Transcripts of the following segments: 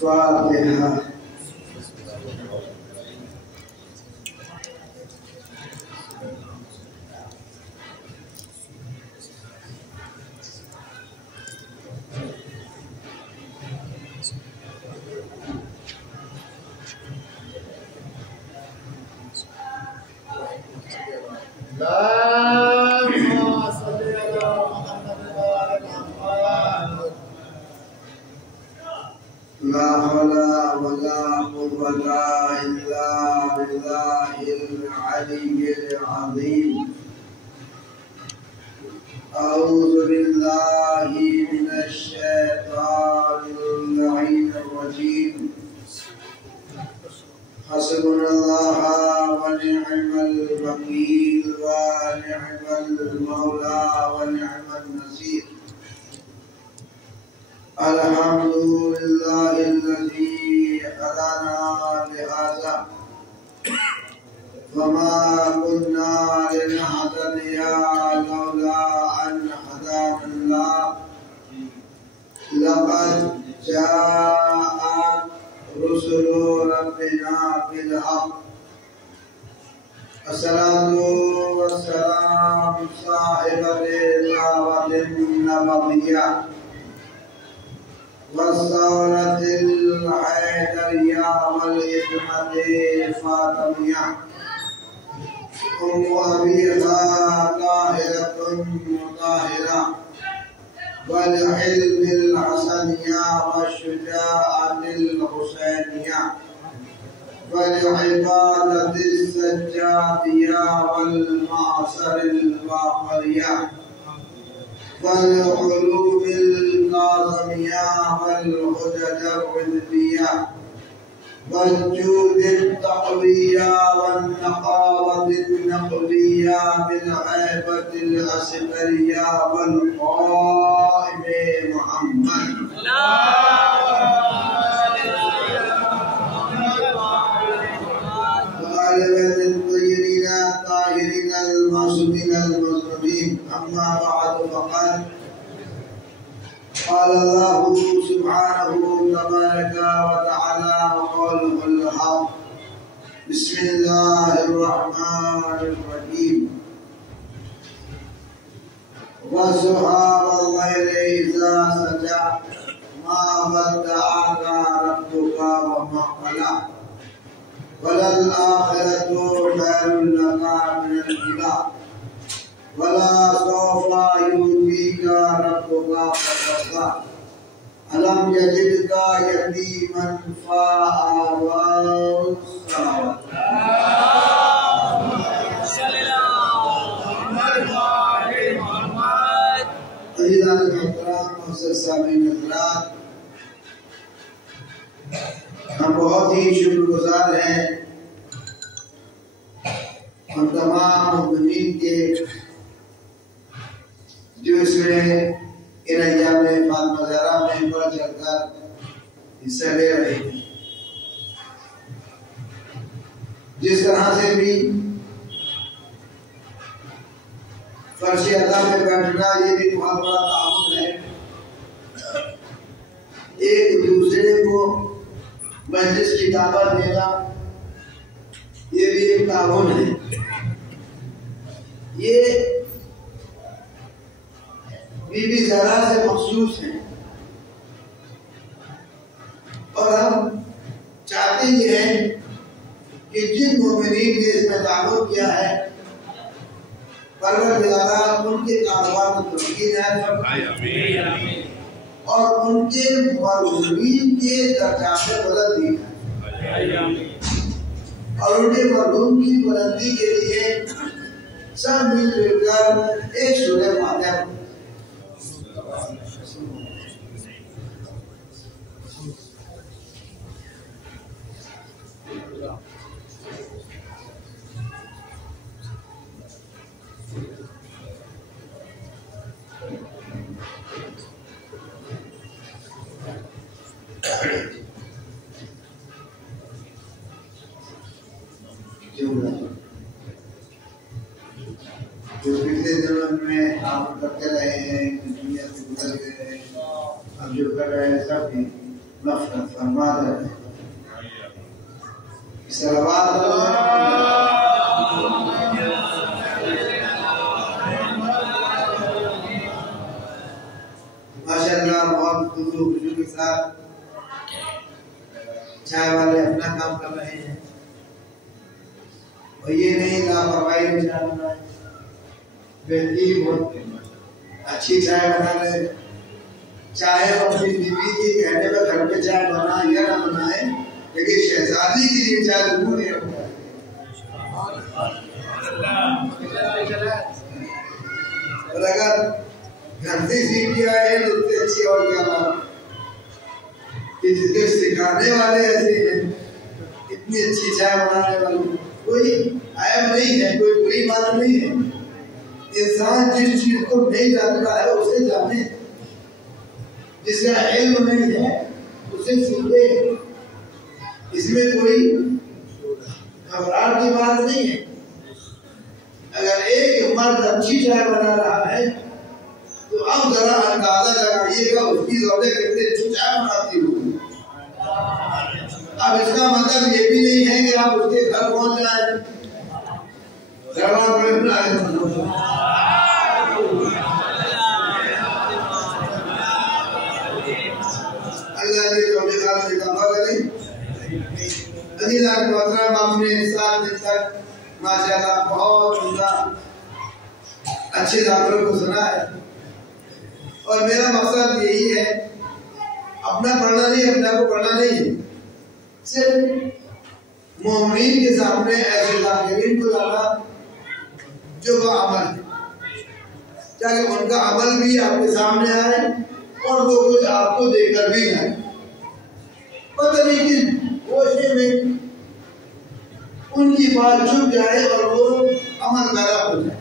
فاتحہ. لا حول ولا قوة إلا بالله العلي العظيم. أعوذ بالله من الشيطان اللعين الرجيم. حسبنا الله ونعم الوكيل ونعم المولى ونعم النصير. الحمد لله الذي هدانا لهذا وما كنا لنهتدي لولا أن هدانا الله. لقد جاءت رسل ربنا بالحق. الصلاة والسلام صاحبة الدعوة النبوية والثورة الحيدرية والإسمة الفاطمية. أم أبيها طاهرة مطهرة والعلم الحسنية والشجاعة الحسينية والعبادة السجادية والمعصر الباقرية والعلوم الكاظمية والحجج العلمية والجود التقوية والنقاوة النقلية بالهيبة العسكرية والقائم محمد. وآل الطيبين الطاهرين المعصومين المظلومين. أما بعد فقد قال الله سبحانه تبارك وتعالى وقوله الحق. بسم الله الرحمن الرحيم. والضحى والليل إذا سجى ما ودعك ربك وما قلى وللآخرة خير لك من الأولى ولا سوف يؤتيك ربك فترضى. ألم يجدك يتيما فآوى. عزیزان محترم محترم سامعین حضرات، ہم بہت ہی شکر گزار ہیں ہم تمام مؤمنین کے جو اس میں ان ایام فاطمہ زہرا میں بڑھ چڑھ کر حصہ لے رہے ہیں. جس طرح سے بھی فرش ادا میں بیٹھنا یہ بھی بہت بڑا تعاون ہے. ایک دوسرے کو مجلس کی دعوت دینا یہ بھی ایک تعاون ہے. یہ بی بی زہرا سے مخصوص ہے اور ہم چاہتے یہ ہیں کہ جن مومنین نے اس میں تعاون کیا ہے پروردگارہ ان کے کاروبار میں ترقی ہے اور ان کے مرحومین کے درجات میں بلندی ہے اور ان کے مرحوم کی بلندی کے لیے سب مل جل کر ایک سورہ فاتحہ جو پچھلے دنوں میں آپ کرتے رہے ہیں دنیا سے گزر گئے ہیں اب جو کر رہے ہیں سب بھی مغفرت فرما دے. صلوات ماشاء اللہ بہت خوشی کے ساتھ چائے والے اپنا کام کر رہے ہیں اور یہ نہیں لاپرواہی میں چائے بنا ہے. بہترین بہت اچھی چائے بنا رہے. چاہے اپنی بیوی کی کہنے پر گھر پہ چائے بنا یا نہ بنائے لیکن شہزادی کے لیے چائے ضرور نہیں ہوتا. اور اگر گھر سے سیکھ کیا ہے تو اس سے اچھی اور کیا بات کہ جس کے سکھانے والے ایسے ہیں اتنی اچھی چائے بنانے والے. کوئی عیب نہیں ہے, کوئی بری بات نہیں ہے. انسان جس چیز کو نہیں جانتا ہے اسے جانے, جس کا علم نہیں ہے اسے سیکھے. اس میں کوئی گھبراہٹ کی بات نہیں ہے. اگر ایک مرد اچھی چائے بنا رہا ہے تو اب ذرا اندازہ لگائیے گا اس کی زوجہ کتنے اچھی چائے بناتی ہوگی. اب اس کا مطلب یہ بھی نہیں ہے کہ آپ اس کے گھر پہنچ جائیں. اللہ نے جو مثال سے کہا کریں. عزیزان محترم, ہم نے 7 دن تک ماشاءاللہ بہت عمدہ اچھے ڈاکٹروں کو سنا ہے اور میرا مقصد یہی ہے اپنا پڑھنا نہیں, اپنے آپ کو پڑھنا نہیں, صرف مومنین کے سامنے ایسے ظاہرین کو لانا جو وہ عمل ہے تاکہ ان کا عمل بھی آپ کے سامنے آئے اور وہ کچھ آپ کو دے کر بھی آئے. پتہ نہیں کہ کوشش میں ان کی بات چھپ جائے اور وہ عمل پیدا ہو جائے.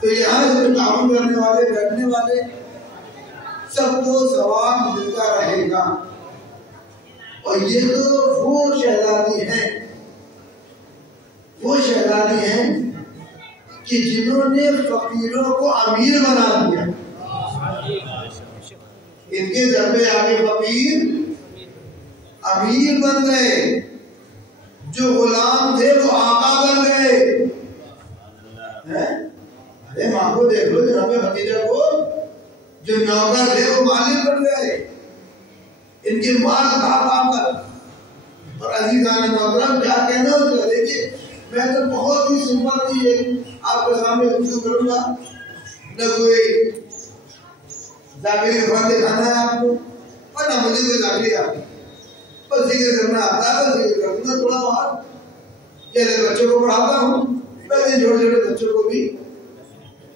تو یہاں سے تعاون کرنے والے, بیٹھنے والے سب کو ثواب ملتا رہے گا. اور یہ تو وہ شہزادی ہیں کہ جنہوں نے فقیروں کو امیر بنا دیا. ان کے ذرے آگے فقیر امیر بن گئے, جو غلام تھے وہ آقا بن گئے. ارے ماں کو دیکھ لو, جناب خدیجہ کو جو نوکر تھے وہ مالک بن گئے. ان کے مال کھا کر. اور عزیزان محترم کیا کہنا اس کا, دیکھیے میں تو بہت ہی سمپل چیز آپ کے سامنے گفتگو کروں گا. نہ کوئی ذاکری فن دکھانا ہے آپ کو اور نہ مجھے کوئی ذاکری آتی, بس ذکر کرنا آتا ہے, بس ذکر کروں گا تھوڑا بہت. جیسے بچوں کو پڑھاتا ہوں ویسے چھوٹے چھوٹے بچوں کو بھی.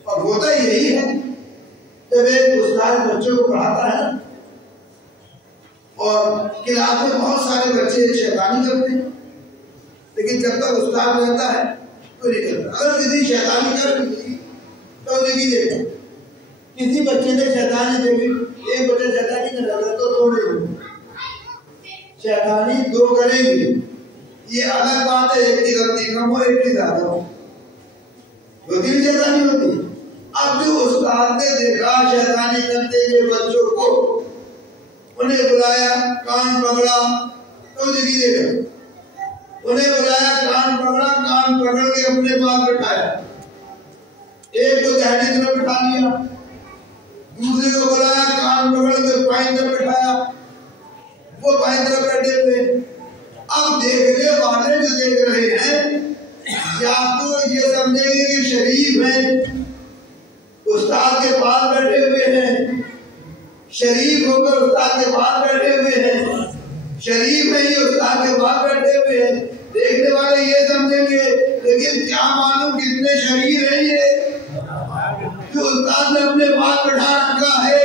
اور ہوتا یہی ہے جب ایک استاد بچوں کو پڑھاتا ہے اور کلاس میں بہت سارے بچے شیطانی کرتے ہیں لیکن جب تک استاد رہتا ہے تو نہیں کرتا. اگر کسی شیطانی کر بھی تو دیکھیے کسی بچے نے شیطانی دیکھی, ایک بچہ شیطانی کر رہا تو توڑے ہو, شیطانی 2 کریں گے, یہ الگ بات ہے. ایک کی غلطی کم ہو, ایک کی زیادہ ہو, ہوتی شیطانی ہوتی. اب جو استاد نے دیکھا شیطانی کرتے ہوئے بچوں کو, انہیں بلایا, کان پکڑا, تو دیکھیے گا انہیں بلایا, کان پکڑا, کان پکڑ کے اپنے پاس بٹھایا. ایک کو دہنی طرف بٹھا لیا, دوسرے کو بلایا, کان پکڑ کے بائیں طرف بٹھایا, وہ بائیں طرف بیٹھے ہوئے. اب دیکھنے والے جو دیکھ رہے ہیں یا تو یہ سمجھیں گے کہ شریف ہیں, استاد کے پاس بیٹھے ہوئے ہیں, شریف ہو کر استاد کے پاس بیٹھے ہوئے ہیں, شریف ہے یہ استاد کے پاس بیٹھے ہوئے ہیں. دیکھنے والے یہ سمجھیں گے لیکن کیا معلوم کتنے شریر ہیں یہ جو استاد نے اپنے پاس بٹھا رکھا ہے.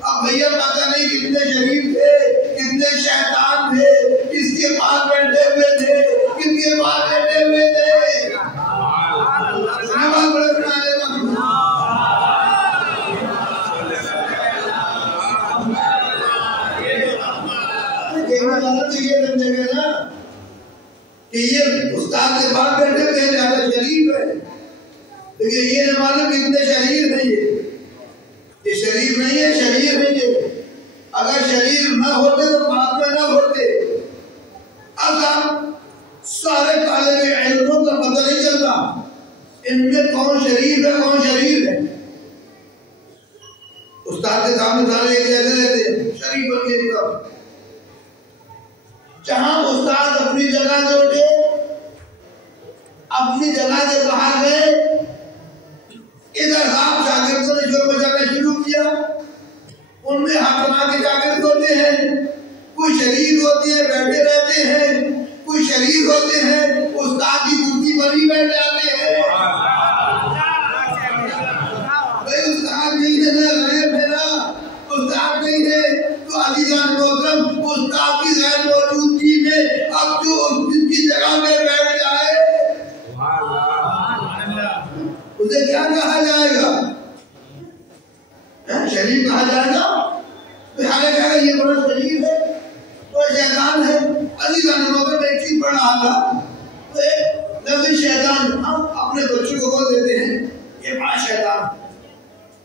اب بھیا پتہ نہیں کتنے شریف تھے, کتنے شیطان تھے, کس کے پاس بیٹھے ہوئے تھے, کس کے پاس بیٹھے ہوئے تھے. یہ سمجھے گا نا کہ یہ استاد کے پاس بیٹھے ہوئے ہیں, زیادہ شریف ہے, لیکن یہ نہ معلوم کتنے شریر ہیں. یہ شریف نہیں ہے, شریر نہیں ہے. اگر شریر نہ ہو استاد کے سامنے سارے ایک جیسے رہتے ہیں، شریف بن کے ایک طرف۔ جہاں استاد اپنی جگہ سے اٹھے، اپنی جگہ سے باہر گئے، ادھر صاحب شاگردوں نے شور بجانا شروع کیا۔ ان میں ہر طرح کے شاگرد ہوتے ہیں، کوئی شریف ہوتے ہیں بیٹھے رہتے ہیں، کوئی شریف ہوتے ہیں استاد کی کرسی بنی بیٹھ جاتے ہیں۔ استاد نہیں ہے نا، غیب ہے نا، استاد نہیں ہے تو عزیزان محترم استاد کی غیر موجودگی میں اب جو اس کی جگہ میں بیٹھ جائے اسے کیا کہا جائے گا؟ شریف کہا جائے گا؟ بہارے کہا یہ بڑا شریف ہے، وہ شیطان ہے۔ عزیزان محترم ایک چیز پڑھ رہا تھا تو ایک لفظ شیطان ہم اپنے بچوں کو بول دیتے ہیں یہ بڑا شیطان،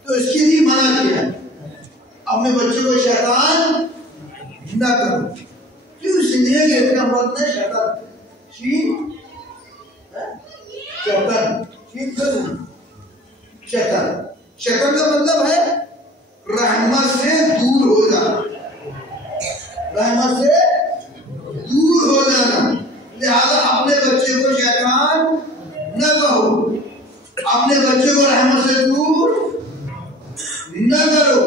تو اس کی بھی منع کیا ہے، اپنے بچوں کو شیطان نہ کرو۔ کیوں؟ اس لیے کہ اپنا مطلب ہے شیطان، شیطان کا مطلب ہے رحمت سے دور ہو جانا، رحمت سے دور ہو جانا۔ لہذا اپنے بچے کو شیطان نہ کہو، اپنے بچے کو رحمت سے دور نہ کرو۔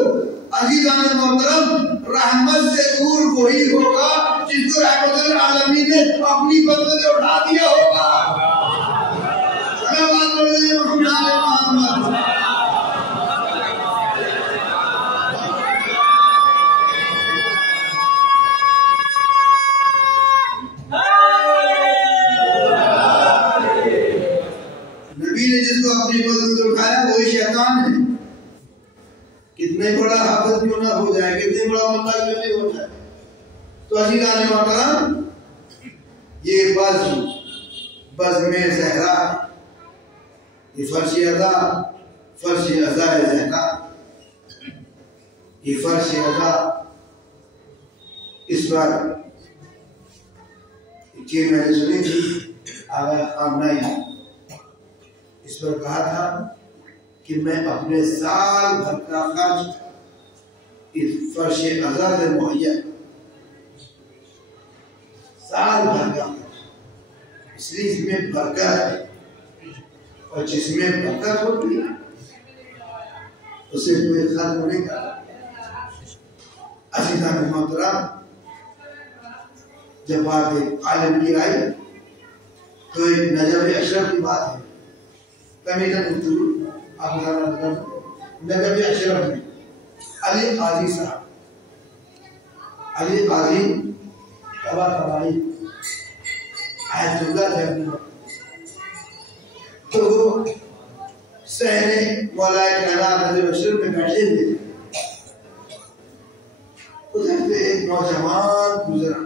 عزیزان محترم رحمت سے دور وہی ہوگا جس کو رحمت العالمین نے اپنی بندے سے اٹھا دیا ہوگا۔ نبی نے جس کو اپنی بندے سے اٹھایا وہی شیطان ہے۔ کتنے بڑا حافظ کیوں نہ ہو جائے، کتنے بڑا بندہ کیوں نہیں ہو جائے۔ تو عزیزان محترم یہ بزم زہرا، یہ فرش ادا، فرش ازا زہرا، یہ فرش ازا، اس پر چیز میں نے سنی تھی آغا خامنائی، اس پر کہا تھا کہ میں اپنے سال بھر کا خرچ اس فرش ازا سے مہیا، سال بھر کا خرچ، اس لیے اس میں برکت ہے، اور جس میں برکت ہوتی ہے اسے کوئی ختم نہیں کرتا۔ عزیزان محترم جب بات ایک عالم کی آئی تو ایک نجف اشرف کی بات ہے، کمیٹن اردو نجف اشرف میں علی قاضی صاحب، علی قاضی تبا تباہی آیت اللہ جب تو وہ سہنے مولا کائنات نجف اشرف میں بیٹھے ہوئے، ادھر سے ایک نوجوان گزرا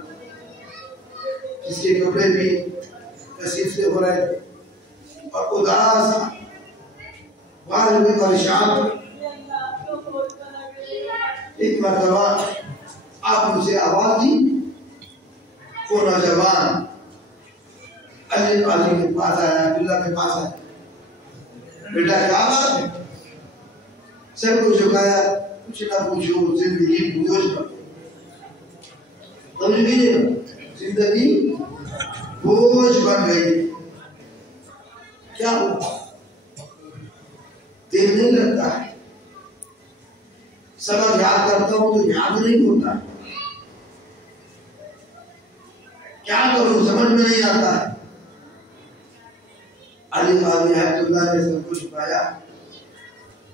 جس کے کپڑے بھی کثیف سے ہو رہے تھے اور اداس بال میں پریشان۔ ایک مرتبہ آپ مجھے آواز دی، وہ نوجوان علی قاضی کے پاس آیا، عبداللہ کے پاس آیا، بیٹا کیا بات ہے؟ سب کو جھکایا، کچھ نہ پوچھو، زندگی بوجھ بن گئی، زندگی بوجھ بن گئی، کیا ہوا؟ دل نہیں لگتا ہے، سبق یاد کرتا ہوں تو یاد نہیں ہوتا ہے، کیا کروں سمجھ میں نہیں آتا ہے۔ علی قاضی اللہ نے سب کو جھکایا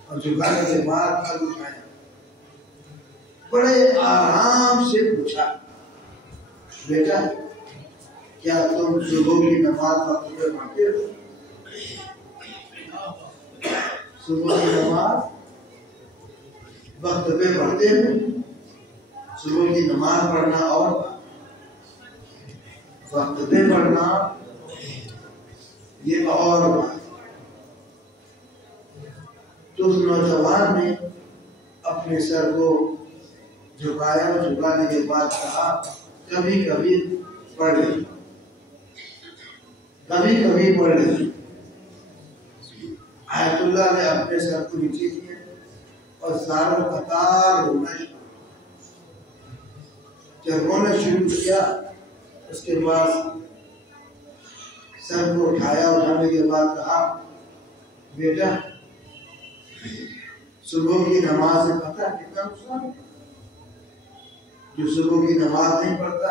اور جھکانے کے بعد قلب اٹھایا، بڑے آرام سے پوچھا، بیٹا کیا تم صبح کی نماز وقت پہ پڑھتے ہو؟ صبح کی نماز وقت پہ پڑھتے ہو؟ صبح کی نماز پڑھنا اور وقت پہ پڑھنا یہ اور بات۔ تو اس نوجوان نے اپنے سر کو جھکایا اور جھکانے کے بعد کہا کبھی کبھی پڑھ لی، کبھی کبھی پڑھ لی۔ آیت اللہ نے اپنے سر کو نیچے کیا اور ساروں قطار رونا شروع. جب رونا شروع کیا اس کے بعد سر کو اٹھایا, اٹھانے کے بعد کہا بیٹا صبح کی نماز سے پتہ کتنا نقصان ہے؟ جو صبح کی نماز نہیں پڑھتا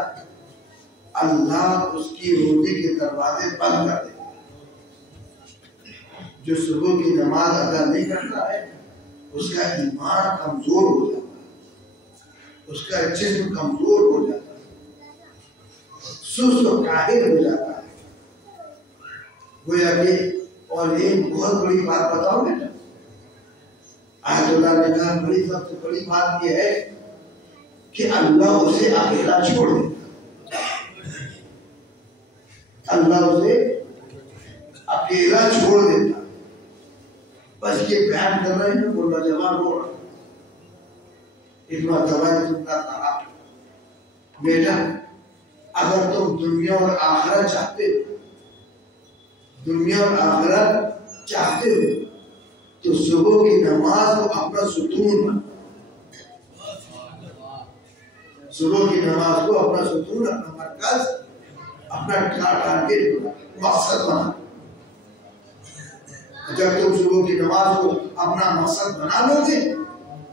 اللہ اس کی روزی کے دروازے بند کر دیتا. جو صبح کی نماز ادا نہیں کرتا ہے اس کا ایمان کمزور ہو جاتا ہے, اس کا جسم کمزور ہو جاتا ہے, سست و کاہل ہو جاتا ہے. گویا کہ اور ایک بہت بڑی بات بتاؤ بیٹا, آیت اللہ نے کہا بڑی سب سے بڑی بات یہ ہے کہ اللہ اسے اکیلا چھوڑ دیتا. اللہ اسے اکیلا چھوڑ دیتا. بس یہ بیان کر رہے ہیں وہ نوجوان ہو رہا. ایک مرتبہ نے کہا بیٹا اگر تم دنیا اور آخرت چاہتے ہو, دنیا اور آخرت چاہتے ہو تو صبح کی نماز کو اپنا ستون بنا. صبح کی نماز کو اپنا ستون, اپنا مرکز, اپنا ٹارگیٹ, مقصد بنا. جب تم صبح کی نماز کو اپنا مقصد بنا لو گے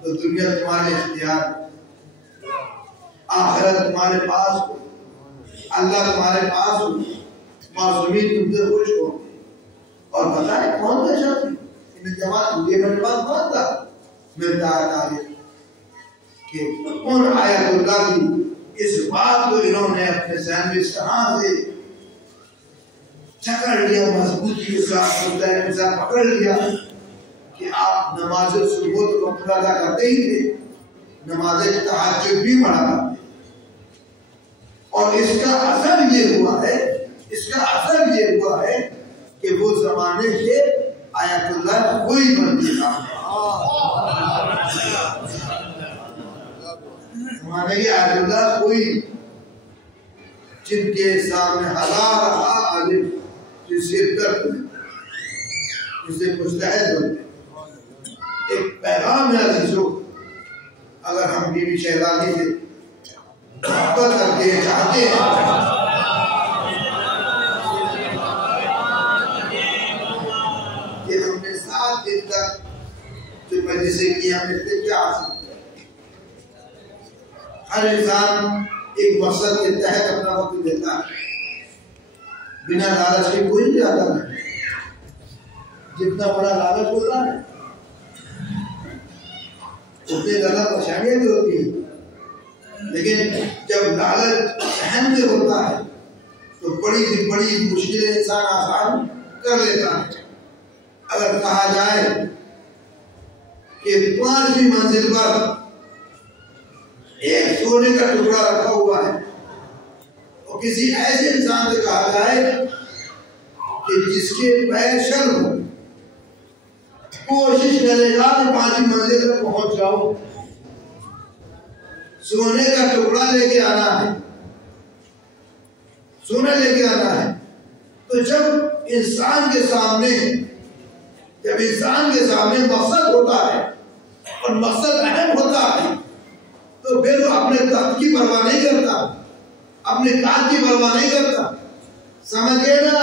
تو دنیا تمہارے اختیار, آخرت تمہارے پاس ہو, اللہ تمہارے پاس ہو, معصومین تم سے خوش ہو. اور بتائیں کون تھا شخص ان جماعت یہ میرے پاس کون تھا؟ ملتا ہے تاریخ کہ ان آیت اللہ کی اس بات کو انہوں نے اپنے ذہن میں اس طرح سے جکڑ لیا, مضبوطی کے ساتھ مدعے کے ساتھ پکڑ لیا کہ آپ نماز صبح تو وقت ادا کرتے ہی تھے, نماز تہجد بھی پڑھا کرتے. اور اس کا اثر یہ ہوا ہے, اس کا اثر یہ ہوا ہے کہ وہ زمانے سے آیت اللہ کوئی بنتی تھا. زمانے کے آیت اللہ کوئی جن کے سامنے ہزار عالم جسے درد جسے مجتہد بنتے. ایک پیغام ہے عزیزو, اگر ہم بی بی شہزادی سے محبت کرتے ہیں, چاہتے ہیں کہ ہم نے 7 دن تک جو مجلسیں کی ہم نے سے کیا حاصل کیا. ہر انسان ایک مقصد کے تحت اپنا وقت دیتا ہے, بنا لالچ کے کوئی نہیں جاتا ہے. جتنا بڑا لالچ ہوتا ہے اتنے زیادہ پریشانیاں بھی ہوتی ہیں, لیکن جب لالچ ذہن میں ہوتا ہے تو بڑی سے بڑی مشکلیں انسان آسان کر لیتا ہے. اگر کہا جائے کہ 5ویں منزل پر ایک سونے کا ٹکڑا رکھا ہوا ہے اور کسی ایسے انسان سے کہا جائے کہ جس کے پیر شرم ہو, کوشش کرے گا کہ 5ویں منزل تک پہنچ جاؤ, سونے کا ٹکڑا لے کے آنا ہے, سونا لے کے آنا ہے. تو جب انسان کے سامنے مقصد ہوتا ہے اور مقصد اہم ہوتا ہے تو پھر وہ اپنے تخت کی پرواہ نہیں کرتا, اپنے تاج کی پرواہ نہیں کرتا. سمجھے نا,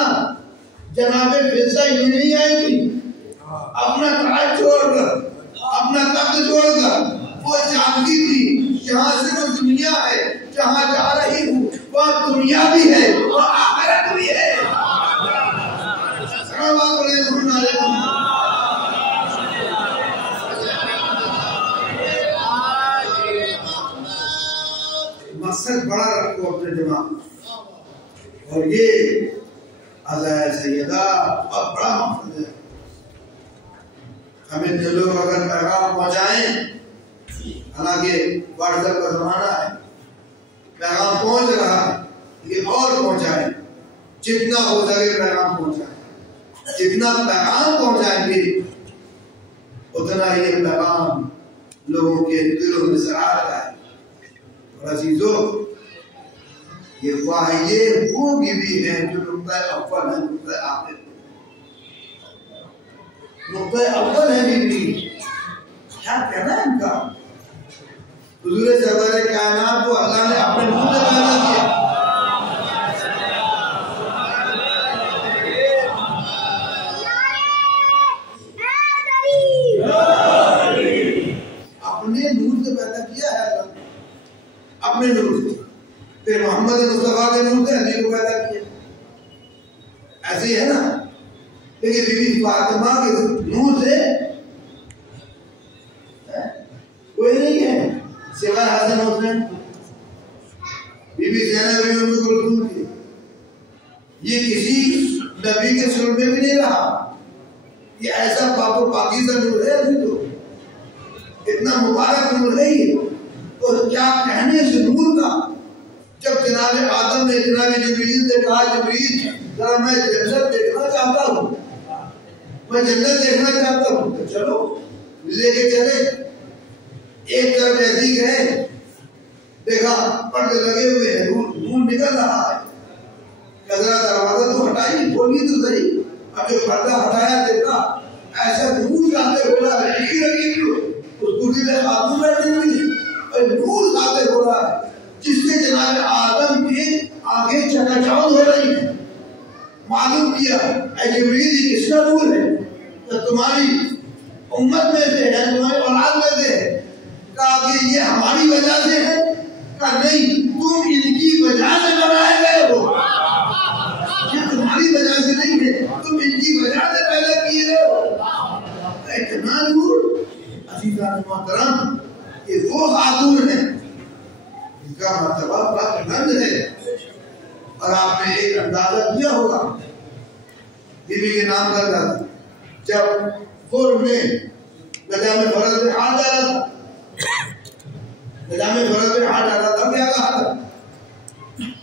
جناب فضا یوں نہیں آئے گی اپنا تاج چھوڑ کر, اپنا تخت چھوڑ کر. وہ جانتی تھی جہاں سے وہ دنیا ہے, جہاں جا رہی ہوں وہاں دنیا بھی ہے اور آخرت بھی ہے. مقصد بڑا رکھو اپنے دماغ میں, اور یہ عزائے سیدہ بہت بڑا مقصد ہے. ہمیں جو لوگ اگر پیغام پہنچائیں, حالانکہ واٹس ایپ کا زمانہ ہے, پیغام پہنچ رہا ہے, یہ اور پہنچائیں, جتنا ہو سکے پیغام پہنچائیں. جتنا پیغام پہنچائیں گے اتنا یہ پیغام لوگوں کے دلوں میں سرار آئے. اور عزیزو, یہ واحد وہ بھی ہیں جو نقطہ اول ہے, نقطہ آخر, نقطہ اول ہے بھی. کیا کہنا ہے ان کا؟ حضور سرور کائنات کو اللہ نے اپنے نور سے پیدا کیا. اپنے نور سے پیدا کیا ہے اللہ نے، اپنے نور سے. پھر محمد مصطفیٰ کے نور سے علی کو پیدا کیا. ایسے ہی ہے نا. لیکن بی بی فاطمہ کے نور سے کوئی نہیں ہے سوائے حسن حسین. بی بی زینب بھی ان کو کلثوم تھی. یہ کسی نبی کے سر میں بھی نہیں رہا. یہ ایسا پاک و پاکیزہ نور ہے. ابھی تو اتنا مبارک نور ہے یہ. اور کیا کہنے اس نور کا. جب جناب آدم نے جناب جبریل سے کہا جبریل ذرا میں جنت دیکھنا چاہتا ہوں، میں جنت دیکھنا چاہتا ہوں، تو چلو لے کے چلے. ایک طرف ایسے ہی گئے، دیکھا پردے لگے ہوئے ہیں، نور نکل رہا ہے. ذرا دروازہ تو ہٹائی، کھولی تو صحیح. اب جو پردہ ہٹایا دیکھا ایسا نور ذاتے ہو رہا ہے. اس کرسی میں خاتون بیٹھی ہوئی ہے اور نور ذاتے ہو رہا ہے جس سے جناب آدم کے آنکھیں چکچاؤ ہو رہی ہیں. معلوم کیا اے جبریل یہ کس کا نور ہے؟ تو تمہاری امت میں سے ہے، تمہاری اولاد میں سے ہے. کہا کہ یہ ہماری وجہ سے ہے. کہا نہیں، تم ان کی وجہ سے بنائے گئے ہو. یہ تمہاری وجہ سے نہیں ہے، تم ان کی وجہ سے پیدا کیے گئے ہو. اتنا نور. عزیزان محترم، یہ وہ خاتون ہیں ان کا مرتبہ بلند ہے. اور آپ نے ایک اندازہ کیا ہوگا بی بی کے نام کا اندازہ. جب قرب میں نظام فرض میں ہاتھ ڈالا تھا، نظام فرض میں ہاتھ ڈالا تھا، کیا کہا تھا؟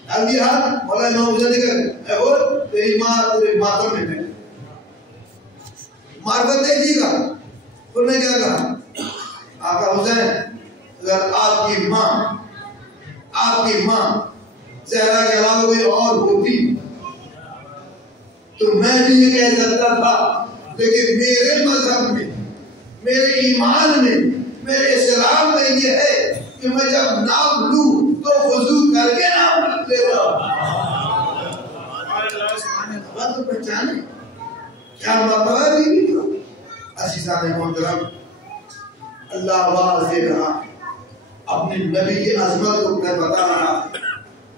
ڈال دیا ہاتھ. مولا امام حسین نے کہا اے اور تیری ماں تیرے ماتم میں ہے. معرفت دیکھیے گا. انہوں نے کیا کہا؟ آقا حسین اگر آپ کی ماں زہرا کے علاوہ کوئی اور ہوتی تو میں بھی یہ کہہ سکتا تھا. لیکن میرے مذہب میں، میرے ایمان میں، میرے اسلام میں یہ ہے کہ میں جب نام لوں تو وضو کر کے نام لیتا ہوں. تو پہچانے کیا مرتبہ ہے بی بی کا. عزیزان محترم، اللہ واضح رہا اپنے نبی کی عظمت کو میں بتا رہا.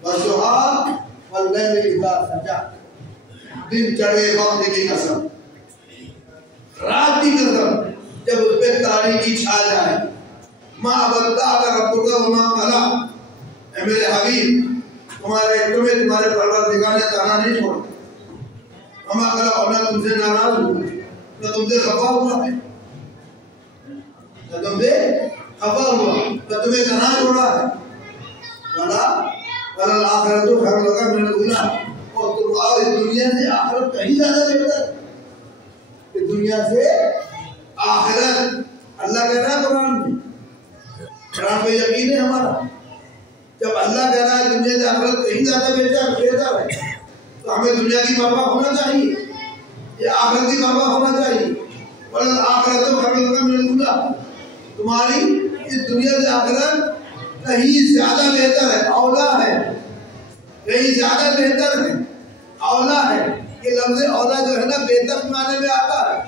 وَالضُّحَىٰ وَاللَّيْلِ إِذَا سَجَىٰ. دن چڑھے وقت کی قسم، رات کی قسم جب اس پہ تاریکی چھا جائے. مَا وَدَّعَكَ رَبُّكَ وَمَا قَلَىٰ. اے میرے حبیب، تمہارے پروردگار نے تانا نہیں چھوڑا. وَمَا قَلَىٰ، اور نہ تم سے ناراض ہوا، نہ تم سے خفا ہوا ہے، نہ تم سے خفا ہوا، نہ تمہیں تانا چھوڑا ہے. وَلَا الْآخِرَةُ خَيْرٌ لَكَ مِنَ الْأُولَىٰ. اور تم آؤ اس دنیا سے آخرت کہیں زیادہ بہتر. اس دنیا سے آخرت اللہ کہہ رہا ہے قرآن میں. قرآن پہ یقین ہے ہمارا. جب اللہ کہہ رہا ہے دنیا سے آخرت کہیں زیادہ بہتر ہے تو ہمیں دنیا کی پرواہ ہونا چاہیے یا آخرت کی پرواہ ہونا چاہیے. وَلَا الْآخِرَةُ خَيْرٌ لَكَ مِنَ الْأُولَىٰ. تمہاری اس دنیا سے آخرت کہیں زیادہ بہتر ہے، اولا ہے. کہیں زیادہ بہتر ہے، اولا ہے. یہ لفظ اولا جو ہے نا بہتر کے معنی میں آتا ہے.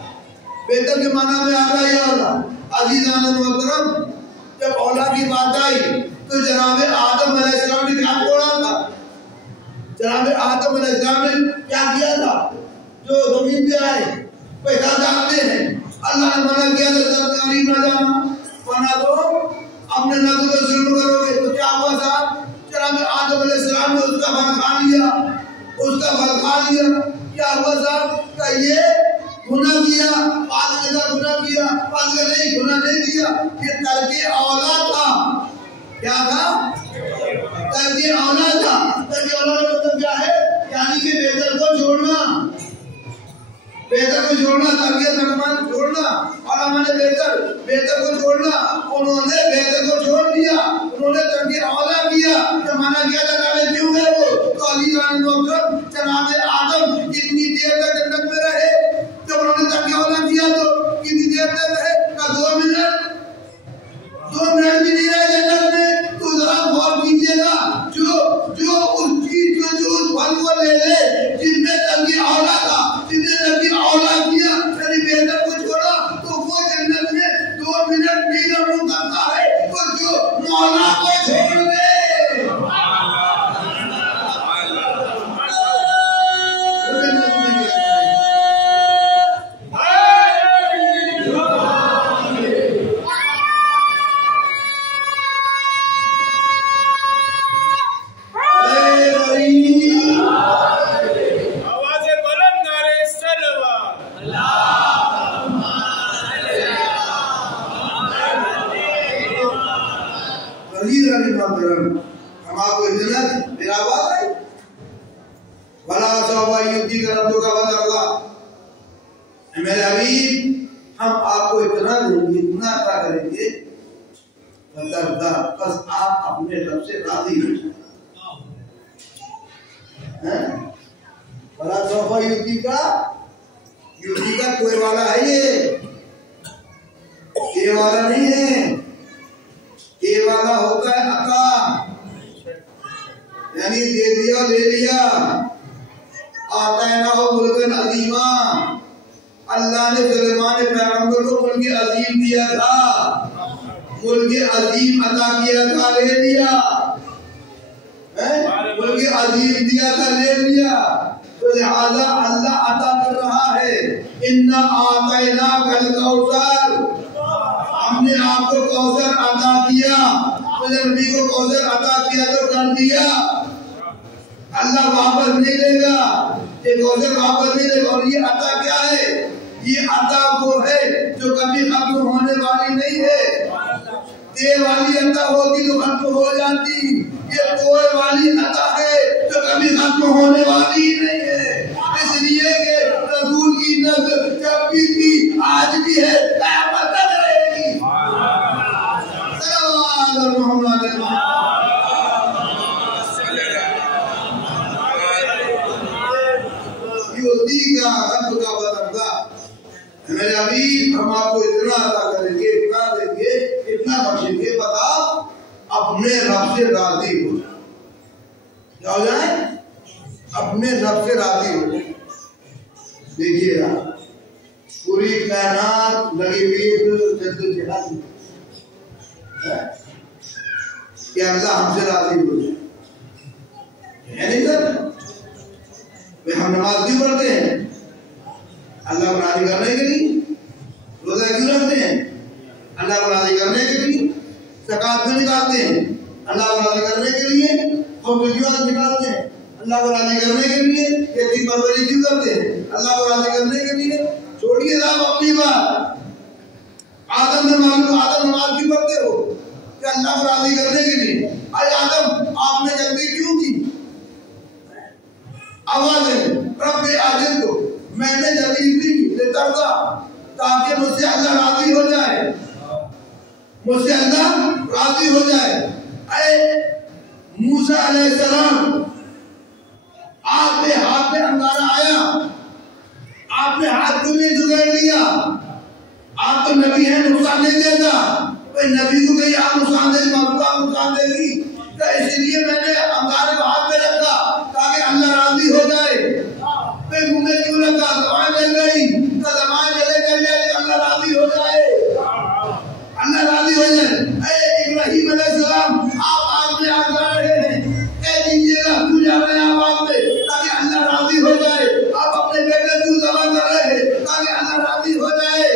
بہتر کے معنی میں آتا ہے یہ اولا. عزیزان محترم، جب اولا کی بات آئی تو جناب آدم علیہ السلام نے کیا چھوڑا تھا؟ جناب آدم علیہ السلام نے کیا کیا تھا؟ جو زمین پہ آئے پیدا جانتے ہیں. اللہ نے منع کیا تھا قریب نہ جانا، ورنہ تو اپنے نبی کو ظلم کرو گے. تو کیا ہوا صاحب؟ جناب آدم علیہ السلام نے اس کا پھل کھا لیا، اس کا پھل کھا لیا. کیا ہوا صاحب؟ کہ یہ گناہ کیا، آدم نے گناہ کیا، آدم نے نہیں گناہ نہیں کیا. یہ ترک اولا تھا. کیا تھا؟ ترک اولا تھا. ترک اولا کا مطلب کیا ہے؟ یعنی کہ بہتر کو چھوڑنا، بہتر کو چھوڑنا، تربیت رحمان چھوڑنا. اور ہمارے بہتر کو چھوڑنا. انہوں نے بہتر کو چھوڑ دیا، انہوں نے تربیت اولا کیا. جب منع کیا جاتا کیوں گئے وہ؟ تو عزیزان محترم، جناب آدم کتنی دیر تک جنت میں رہے؟ جب انہوں نے تربیت اولا کیا تو کتنی دیر تک رہے؟ 2 منٹ جزیرہ محترم ہم آپ کو اتنا میرا بات ہے وَلَا سَوْفَ يُؤْتِيكَ رَبُّكَ فَتَرْضَىٰ میرے حبیب ہم آپ کو اتنا دیں گے اتنا عطا کریں گے فَتَرْضَىٰ بس آپ اپنے رب سے راضی ہو جائیں وَلَا سَوْفَ يُؤْتِيكَ کوئی والا ہے یہ والا نہیں ہے یہ والا ہوتا ہے عطا یعنی دے دیا لے لیا آتینا ہو ملکن عظیمہ اللہ نے سلیمان پیغمبر کو ملک عظیم دیا تھا ملک عظیم عطا کیا تھا لے لیا ملک عظیم دیا تھا لے لیا تو لہذا اللہ عطا کر رہا ہے اِنَّا آتَيْنَاكَ الْكَوْثَرَ ہم نے آپ کو کوثر عطا کیا نبی کو کوثر عطا کیا تو کر دیا اللہ واپس نہیں لے گا یہ کوثر واپس نہیں لے گا اور یہ عطا کیا ہے یہ عطا وہ ہے جو کبھی ختم ہونے والی نہیں ہے دے والی عطا ہوتی تو ختم ہو جاتی یہ کوئی والی عطا ہے جو کبھی ختم ہونے والی ہی نہیں ہے اس لیے کہ رسول کی نظر جب بھی تھی آج بھی ہے قیامت تک رہے گی محمد یہودی کا رب کا بدردہ میرے حبیب ہم آپ کو اتنا عطا کریں گے اتنا دیں گے اتنا بخشیں گے بتا اپنے رب سے راضی ہو کیا ہو جائے اپنے رب سے راضی ہو دیکھیے گا پوری کائنات لگی ہوئی جدوجہد کہ اللہ ہم سے راضی ہو جائے ہے نہیں سر ہم نماز کیوں پڑھتے ہیں اللہ کو راضی کرنے کے لیے روزہ کیوں رکھتے ہیں اللہ کو راضی کرنے کے لیے زکات کیوں نکالتے ہیں اللہ کو راضی کرنے کے لیے خوبصورت نکالتے ہیں اللہ کو راضی کرنے کے لیے یتیم پروری کیوں کرتے ہیں اللہ کو راضی کرنے کے لیے چھوڑیے صاحب اپنی بات آدم نے معلوم آدم نماز کیوں پڑھتے ہو کہ اللہ کو راضی کرنے کے لیے آج آدم آپ نے جلدی کیوں کی آوازیں رب عاجل کو میں نے جلدی کی لیتا تھا تاکہ مجھ سے اللہ راضی ہو جائے مجھ سے اللہ راضی ہو جائے اے موسیٰ علیہ السلام آپ نے ہاتھ میں انگارہ آیا آپ نے ہاتھ کو نہیں جگڑ دیا آپ تو نبی ہیں نقصان نہیں دیتا نبی کو کہیں آپ نقصان دے مخلوقات نقصان دے گی تو اس لیے میں نے انگارے کو ہاتھ میں رکھا تاکہ اللہ راضی ہو جائے پھر منہ میں کیوں رکھا زبان جل گئی تو زبان جلے چلے اللہ راضی ہو جائے اللہ راضی ہو جائے اے ابراہیم علیہ السلام آپ آگ میں آگ جا رہے ہیں اے دیجیے گا کیوں جا رہے ہیں آپ آگ میں تاکہ اللہ راضی ہو جائے آپ اپنے بیٹے کیوں ذبح کر رہے ہیں تاکہ اللہ راضی ہو جائے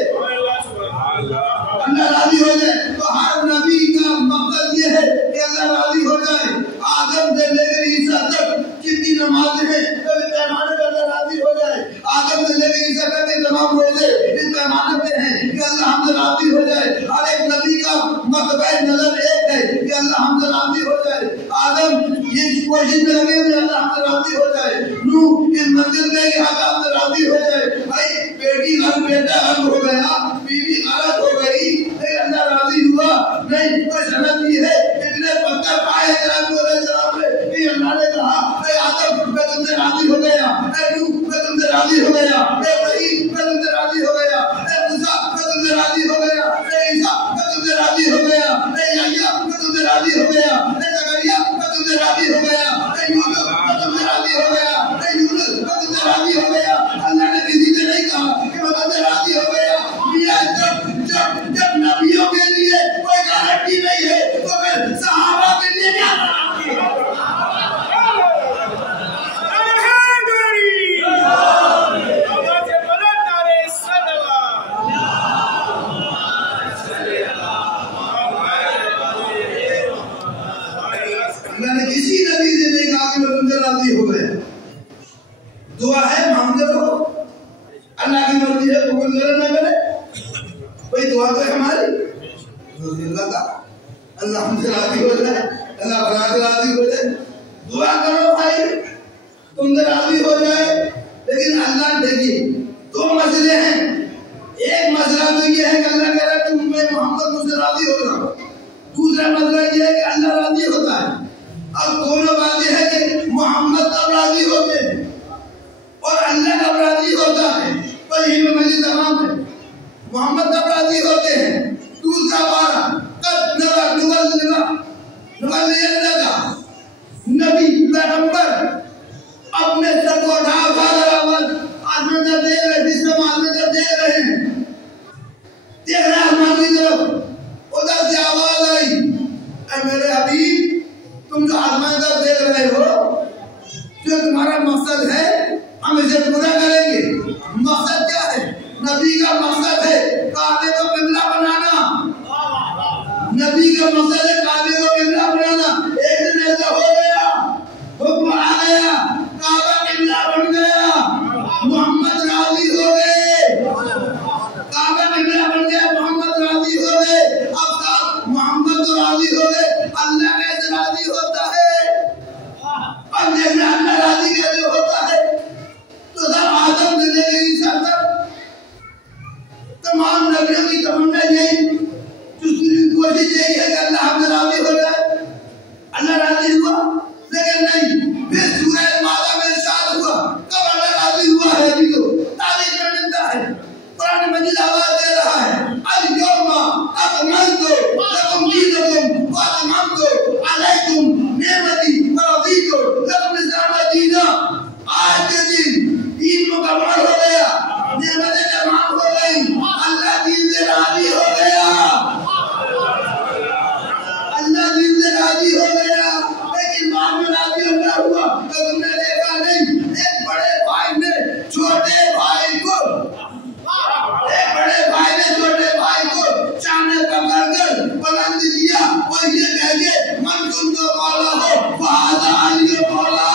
اللہ راضی ہو جائے تو ہر نبی کا مقصد یہ ہے کہ اللہ راضی ہو جائے آدم سے لے کر عیسیٰ تک کتنی نمازیں ہیں پیمانے پر اللہ راضی ہو جائے آدم سے لے کر عیسیٰ تک کے تمام روزے اس پیمانے پہ ہیں کہ اللہ ہم سے راضی ہو جائے ہر ایک نبی کا مقصد نظر ایک ہے کہ اللہ ہم سے راضی ہو جائے آدم یہ کوشش میں لگے ہوئے اللہ ہم سے راضی ہو جائے نوح اس منزل میں کہ اللہ ہم سے راضی ہو جائے بھائی بیٹی غلط بیٹا غلط ہو گیا بیوی غلط ہو گئی اللہ راضی ہوا نہیں کوئی سند نہیں ہے اتنے پتھر پائے حضرت علیہ السلام نے کہ اللہ نے کہا اے آدم میں تم سے راضی ہو گیا اے نوح میں تم سے راضی ہو گیا اے ابراہیم میں تم سے راضی ہو گیا اے موسیٰ میں تم سے راضی ہو گیا اے عیسیٰ میں تم سے راضی ہو گیا اے یحییٰ میں تم سے راضی ہو گیا اے زکریا میں تم سے راضی ہو گیا اے یوسف میں تم سے راضی ہو گیا اے یونس میں تم سے راضی ہو گیا اللہ نے کسی سے نہیں کہا کہ میں تم سے راضی ہو گیا جب نبیوں کے لیے کوئی گارنٹی نہیں ہے تو پھر صحابہ کے لیے کیا گارنٹی ہے اللہ نے کسی نبی سے نہیں کہا کہ میں تم سے راضی ہو گیا دعا ہے مانگتے رہو اللہ کی مرضی ہے قبول کرے نہ کرے بھئی دعا تو ہے ہماری اللہ تعالیٰ اللہ ہم سے راضی ہو جائے، اللہ بنا سے راضی ہو جائے. دعا کرو بھائی تم سے راضی ہو جائے. لیکن اللہ دیکھیے دو مسئلے ہیں. ایک مسئلہ تو یہ ہے کہ اللہ کہہ رہا ہے کہ میں محمد مجھ سے راضی ہو رہا ہوں. دوسرا مسئلہ یہ ہے کہ اللہ راضی ہوتا ہے. اب دونوں بات یہ ہے کہ محمد کب راضی ہوتے ہیں اور اللہ کب راضی ہوتا ہے. پر یہ مجھے تمام ہے. محمد کب راضی ہوتے ہیں. دوسرا بارہ قد نبی پیغمبر اپنے سر کو اٹھا کر آسمان کا دیکھ رہے جس میں آسمان کا دیکھ رہے ہیں. دیکھ رہے آسمان کی طرف ادھر سے آواز آئی اے میرے حبیب تم جو آسمان کا دیکھ رہے ہو جو تمہارا مقصد ہے ہم اسے پورا کریں گے. مقصد کیا ہے؟ نبی کا مقصد ہے کعبے کو قبلہ بنانا. نبی کا مقصد ہے کعبے کو قبلہ بنانا. ایک دن ایسا ہو گیا حکم آ گیا کعبہ قبلہ بن گیا. محمد راضی ہو گئے. کعبہ قبلہ بن گیا. محمد راضی ہو گئے. اب صاحب محمد تو راضی ہو گئے. اللہ کیسے راضی ہوتا ہے؟ اب دیکھنا اللہ راضی کیسے ہوتا ہے. تو سب آدم سے لے گئی سب تمام نبیوں کی تمنا یہی کوشش یہی ہے کہ اللہ ہم سے راضی ہو جائے. اللہ راضی ہوا لیکن نہیں. پھر سورہ مائدہ میں ارشاد ہوا کب اللہ راضی ہوا ہے. ابھی تو تاریخ میں ملتا ہے. قرآن مجید آواز دے رہا ہے اليوم اکملت لکم دینکم واتممت علیکم نعمتی ورضیت لکم الاسلام دینا. آج کے دن دین مکمل ہو گیا. نعمتیں تمام ہو گئی. اللہ دین سے راضی ہو گیا. اللہ دین سے راضی ہو گیا. لیکن بعد میں راضی ہونا ہوا تو تم نے دیکھا نہیں ایک بڑے بھائی نے چھوٹے بھائی کو چانے پکڑ کر بلند دیا. وہ یہ کہہ کے من تم تو مولا ہو وہذا علی مولا.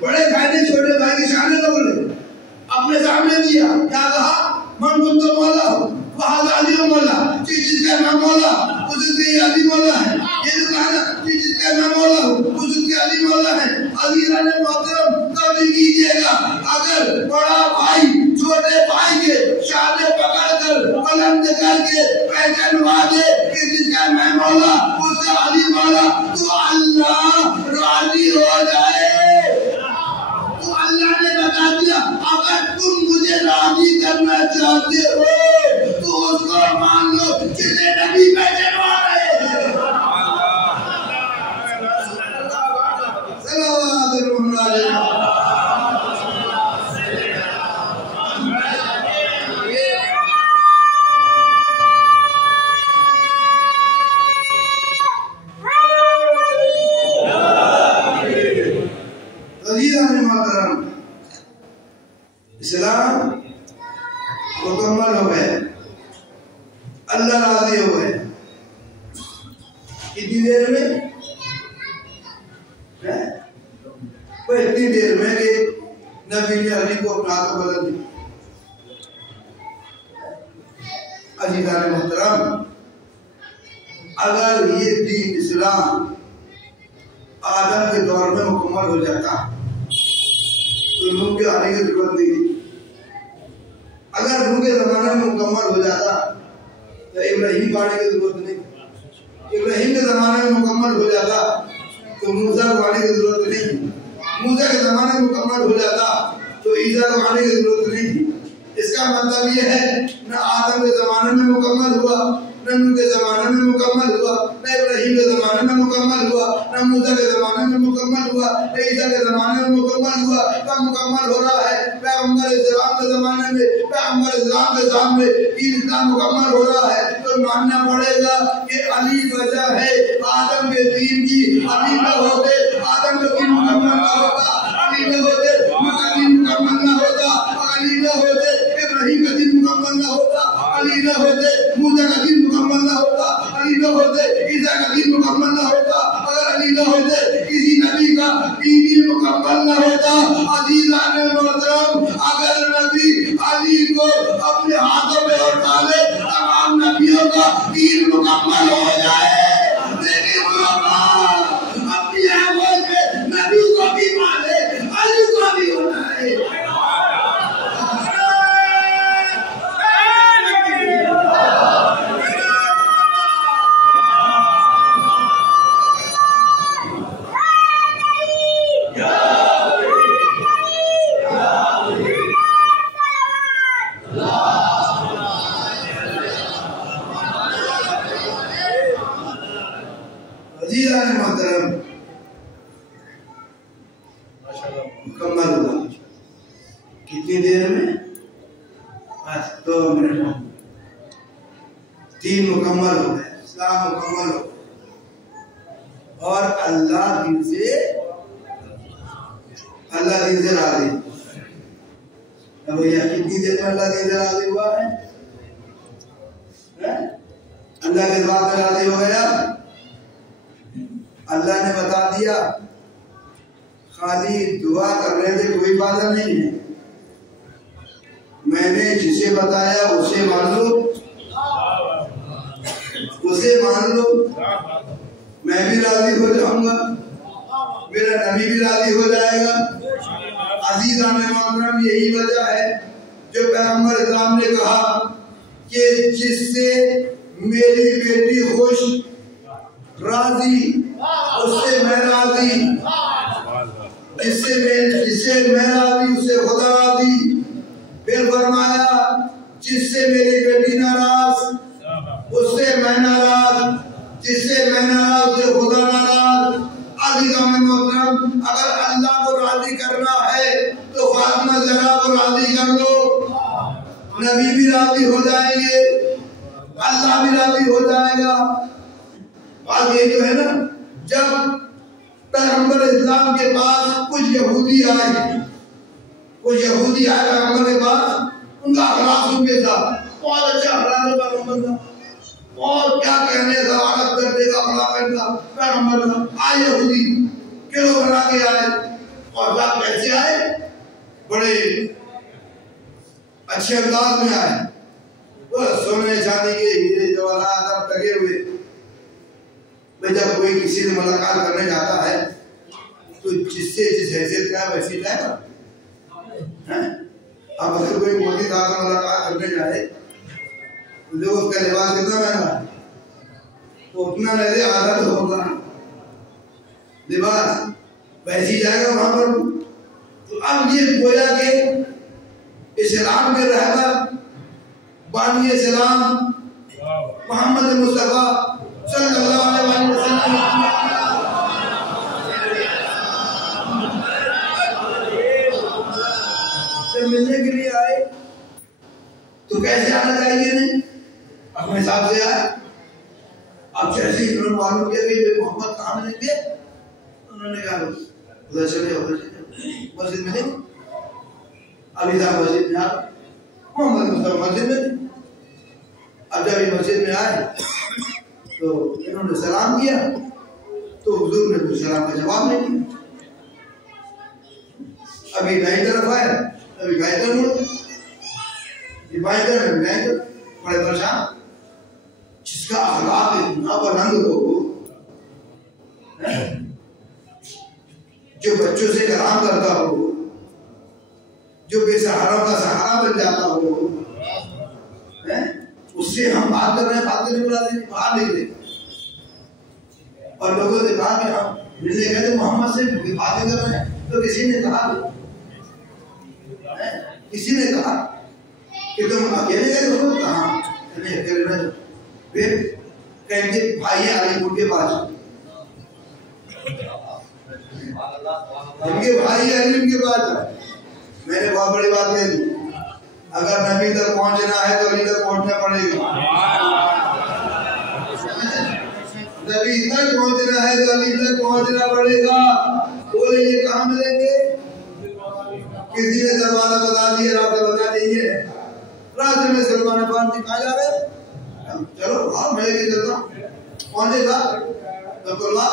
بڑے بھائی نے چھوٹے بھائی کے سامنے پکڑے اپنے سامنے دیا. کیا کہا؟ من تم تو مولا ہو وہذا علی مولا. جس کا نام مولا اس کے علی مولا ہے. یہ جو کہا نا جس کا نام مولا ہو اس کے علی مولا ہے. عزیزان محترم توجہ کیجیے گا. اگر بڑا بھائی چھوٹے بھائی کے شانے پکڑ کر بلند کر کے پہچانوا دے کہ جس کا نام مولا اس کا علی مولا تو اللہ راضی ہو جائے. تو اللہ نے بتا دیا اگر تم مجھے راضی کرنا چاہتے ہو تو اس کو مان لو جسے نبی پہچانوا رہے ہیں. صلوات اللہ علیہ. اسلام مکمل ہو گئے. اللہ راضی ہو گئے. کتنی دیر میں؟ وہ اتنی دیر میں کہ نبی نے علی کو اپنا ہاتھ بدل دیا. عزیزان محترم اگر یہ دین اسلام آدم کے دور میں مکمل ہو جاتا تو نوح کے آنے کی ضرورت نہیں تھی. اگر نوح کے زمانے میں مکمل ہو جاتا تو ابراہیم کو آنے کی ضرورت نہیں. ابراہیم کے زمانے میں مکمل ہو جاتا تو موسیٰ کو آنے کی ضرورت نہیں. موسیٰ کے زمانے میں مکمل ہو جاتا تو عیسیٰ کو آنے کی ضرورت نہیں تھی. اس کا مطلب یہ ہے نہ آدم کے زمانے میں مکمل ہوا نہ نوح کے زمانے میں مکمل ہوا نہ ابراہیم کے زمانے میں مکمل ہوا نہ موسیٰ کے زمانے میں مکمل ہوا نہ عیسیٰ کے زمانے میں مکمل ہوا. کب مکمل ہو رہا ہے؟ پیغمبر اسلام کے زمانے میں. پیغمبر اسلام کے سامنے دین اسلام مکمل ہو رہا ہے تو ماننا پڑے گا کہ علی وجہ ہے آدم کے دین کی. علی نہ ہوتے آدم کا دین مکمل نہ ہوتا. علی نہ ہوتے نوح کا دین مکمل نہ ہوتا. علی نہ ہوتے ابراہیم کا دین مکمل نہ ہوتا. علی نہ ہوتے موسیٰ کا دین مکمل نہ ہوتا. علی نہ ہوتے عیسیٰ کا دین مکمل نہ نہ ہوتے, کسی نبی کا دین مکمل نہ ہوتا. عزیزان محترم, اگر نبی علی کو اپنے ہاتھوں میں اٹھا لے تمام نبیوں کا دین مکمل ہو جائے, لیکن اپنی آواز میں نبی کو بھی مانے, علی کو بھی اٹھائے. عزیزان محترم, مکمل ہوا کتنی دیر میں؟ بس 2 منٹ میں دین مکمل ہو گیا, اسلام مکمل ہو گیا, اور اللہ دل سے راضی. اب یہ کتنی دیر میں اللہ دل سے راضی ہوا ہے؟ اللہ کے بات میں راضی ہو گیا. اللہ نے بتا دیا, خالی دعا کر رہے تھے کوئی فائدہ نہیں ہے, میں نے جسے بتایا اسے مان لو, اسے مان لو, میں بھی راضی ہو جاؤں گا, میرا نبی بھی راضی ہو جائے گا. عزیزان محترم, یہی وجہ ہے جو پیغمبر اسلام نے کہا کہ جس سے میری بیٹی خوش راضی اس سے میں راضی, جس سے میں راضی اس سے خدا راضی. پھر فرمایا جس سے میری بیٹی ناراض اس سے میں ناراض, جس سے میں ناراض اس سے خدا ناراض. عزیزان محترم, اگر اللہ کو راضی کرنا ہے تو فاطمہ زہرا کو راضی کر لو, نبی بھی راضی ہو جائیں گے, اللہ بھی راضی ہو جائے گا. بات یہ جو ہے نا, جب پیغمبر اسلام کے پاس کچھ یہودی آئے پیغمبر کے پاس, ان کا اخلاق سن کے تھا, بہت اچھا اخلاق ہے پیغمبر کا, اور کیا کہنے کا عادت کرنے کا اخلاق کا پیغمبر کا. آئے یہودی کلو بنا کے آئے, اور آپ کیسے آئے؟ بڑے اچھے انداز میں آئے, سونے چاندی کے ہیرے جواہرات لگے ہوئے. جب کوئی کسی سے ملاقات کرنے جاتا ہے تو جس سے جس حیثیت کا ہے ویسے جائے گا. اب اگر کوئی مودی صاحب سے ملاقات کرنے جائے تو جو اس کا لباس کتنا مہنگا ہے تو اتنا میرے عادت ہوگا لباس ویسے جائے گا وہاں پر. تو اب یہ گویا کہ اسلام کے رہبر بانی اسلام محمد مصطفیٰ صلی اللہ علیہ وسلم سے ملنے کے لیے آئے تو کیسے آنا چاہیے نہیں, اپنے حساب سے آئے. اب جیسے ہی انہوں نے معلوم کیا کہ محمد کہاں ملیں گے, انہوں نے کہا ادھر چلے مسجد میں نہیں. ابھی صاحب مسجد میں آئے, محمد مصطفیٰ مسجد میں نہیں. اب جب یہ مسجد میں آئے تو انہوں نے سلام کیا تو حضور نے کچھ سلام کا جواب نہیں دیا. ابھی دائیں طرف آئے, ابھی بائیں طرف مڑ, یہ بائیں طرف ہے دائیں طرف, بڑے پریشان. جس کا اخلاق اتنا بلند ہو, جو بچوں سے کلام کرتا ہو, جو بے سہاروں کا سہارا بن جاتا ہو, اس سے ہم بات کر رہے ہیں, بات کرنے بلا دیں, باہر نکلے. اور لوگوں نے کہا کہ ہم ملنے گئے تو محمد سے باتیں کر رہے ہیں, تو کسی نے کہا کہ تم اکیلے گئے ہو, کہاں اکیلے نہ جاؤ. پھر کہیں گے بھائی علی پور کے پاس, ان کے بھائی علی کے پاس جاؤ. میں نے بہت بڑی بات کہہ دی, اگر نبی تک پہنچنا ہے تو علی تک پہنچنا پڑے گا. نبی تک پہنچنا ہے تو علی تک پہنچنا پڑے گا. بولے یہ کہاں ملیں گے؟ کسی نے دروازہ بتا دیا, راستہ بتا دیجیے. راستے میں سلمان فارسی کہاں جا رہے, چلو ہاں میں لے کے چلتا ہوں. پہنچے گا تو اللہ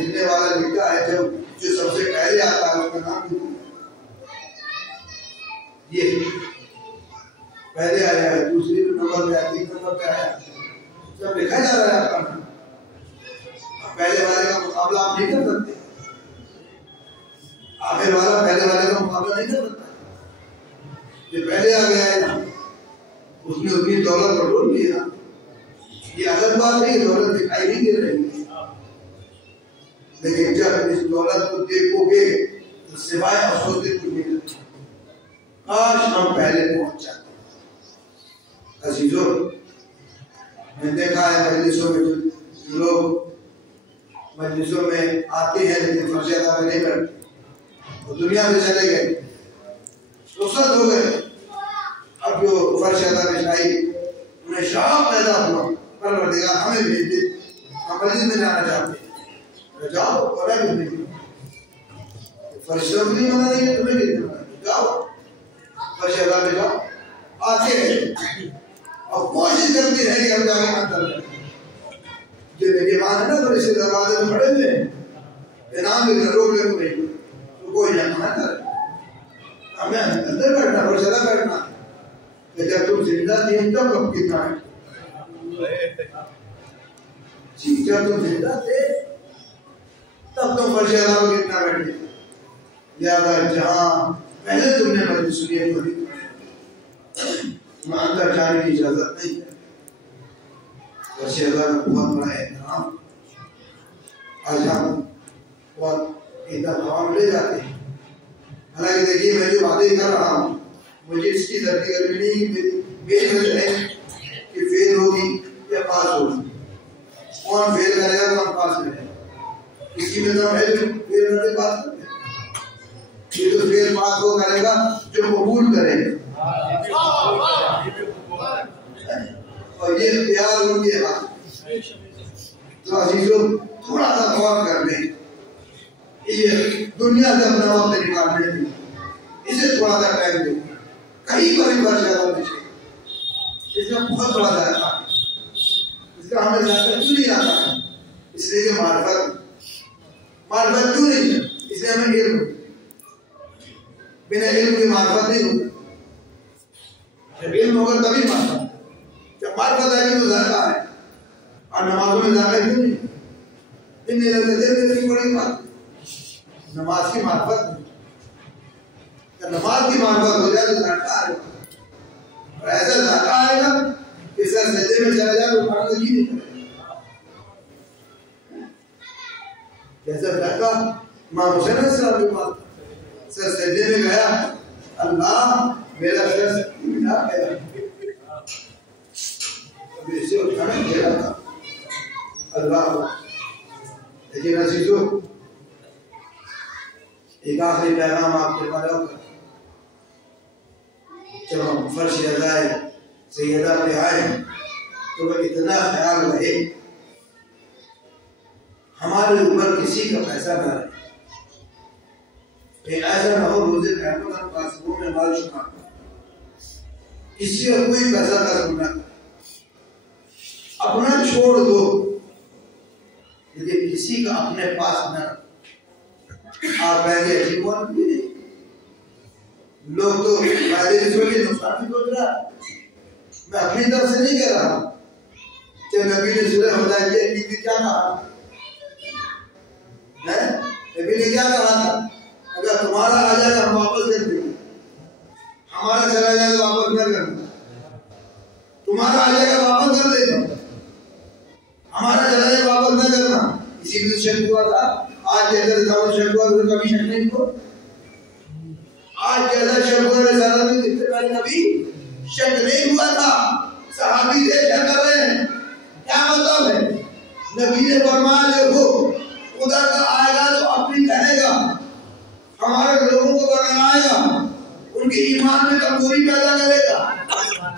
لکھنے والا لکھتا ہے جو سب سے پہلے آتا ہے اس کا نام لکھتا ہے. یہ پہلے آیا ہے، دوسری نمبر پہ آیا، تیسرے نمبر پہ آیا، سب لکھا جا رہا ہے آپ کا نام. پہلے والے کا مقابلہ آپ نہیں کر سکتے، آخر والا پہلے والے کا مقابلہ نہیں کر سکتا. جو پہلے آ گیا ہے اس نے اتنی دولت بٹور لیا. یہ الگ بات نہیں، دولت دکھائی نہیں دے رہی، لیکن جب اس دولت کو دیکھو گے تو سوائے افسوس کے کچھ نہیں لگتا. کاش ہم پہلے پہنچ جاتے. عزیزو، میں نے دیکھا ہے مجلسوں میں جو لوگ مجلسوں میں آتے ہیں لیکن فرض ادا نہیں کرتے، وہ دنیا میں چلے گئے، رخصت ہو گئے. اب جو فرض ادا نشائی انہیں شوق پیدا ہوا، پروردگار ہمیں بھیج دے، ہم مسجد میں جانا چاہتے ہیں. جاؤ، اور فرشتوں کو نہیں منع نہیں ہے، تمہیں نہیں منع، جاؤ فرض ادا میں جاؤ. آتے ہیں اور کوشش کرتے ہیں کہ ہم جا کے اندر جائیں. جو میرے مان ہے نا فرشتے دروازے میں کھڑے ہوئے ہیں، انعام بھی روک لے کو نہیں تو کوئی نہ منع کرے. ہمیں اندر بیٹھنا، فرض ادا کرنا کہ جب تم زندہ تھی تب ہم کتنا ہے. جب تم زندہ تھے تب تم فرض ادا کو کتنا بیٹھے. یاد ہے جہاں پہلے تم نے مجھے سنیے کو وہاں اندر جانے کی اجازت نہیں ہے. فرض ادا کا بہت بڑا احترام آج ہم بہت اہتمام لے جاتے ہیں. حالانکہ دیکھیے میں جو باتیں کر رہا ہوں مجھے اس کی ذاتی علم نہیں، میری وجہ ہے کہ فیل ہوگی یا پاس ہوگی. کون فیل کرے گا کون پاس کرے گا، کسی میں تو ہے جو فیل کرتے پاس کرتے ہیں. یہ تو فیل پاس وہ کرے گا جو قبول کرے گا، اور یہ اختیار ان کے ہاتھ. تو عزیزو تھوڑا سا غور کر لیں، یہ دنیا سے اپنا وقت نکالنے کی اسے تھوڑا سا ٹائم دیں. کہیں پر بھی بڑھ زیادہ پیچھے اس کا بہت بڑا ذائقہ ہے. اس کا ہمیں ذائقہ کیوں نہیں آتا ہے؟ اس لیے کہ معرفت کیوں نہیں ہے؟ اس لیے ہمیں علم، بنا علم کی معرفت نہیں ہوتی. جب علم ہوگا تبھی معرفت. جب معرفت آئے گی تو ذائقہ ہے. اور نمازوں میں ذائقہ کیوں نہیں؟ دن نہیں لگتے دیر میں نہیں پڑے گا. نماز کی معرفت نہیں. نماز کی معرفت ہو جائے تو ذائقہ آئے گا، اور ایسا ذائقہ آئے گا کہ سر سجدے میں چلا جائے تو پڑھنے کی نہیں کرے. جیسا ذائقہ امام حسین علیہ السلام کے پاس سر سجدے میں گیا، اللہ میرا سر ملا گیا، ابھی اسے اٹھانا دے رہا تھا. اللہ لیکن عزیزو ایک آخری پیغام آپ کے پاس ہوگا. جب ہم فرش ادائے سیدہ پہ آئے تو وہ اتنا خیال رہے ہمارے اوپر کسی کا پیسہ نہ رہے. ایسا نہ ہو روزے قیامت قاسموں میں مال شمار کسی کا کوئی پیسہ قسم نہ اپنا چھوڑ دو، لیکن کسی کا اپنے پاس نہ. آپ کہیں گے عجیب بات بھی نہیں، لوگ تو فائدے کی سوچ نقصان بھی سوچ رہا ہے. میں اپنی طرف سے نہیں کہہ رہا. کہ نبی نے سورہ حدیبیہ کی کیا کہا؟ نبی نے کیا کہا تھا؟ اگر تمہارا آ جائے تو ہم واپس کر دیں گے، ہمارا چلا جائے تو واپس نہ کرنا. تمہارا آ جائے گا واپس کر دینا، ہمارا چلا جائے واپس نہ کرنا. اسی میں شک ہوا تھا. آج جیسا رسالت شک ہوا تو کبھی شک نہیں ہوا. آج جیسا شک ہوا رسالت میں جس سے پہلے کبھی شک نہیں ہوا تھا. صحابی سے شک کر رہے ہیں، کیا مطلب ہے؟ نبی نے فرمایا دیکھو ادھر کا آئے گا تو اپنی کہے گا، ہمارے لوگوں کو بنائے گا، ان کی ایمان میں کمزوری پیدا کرے گا،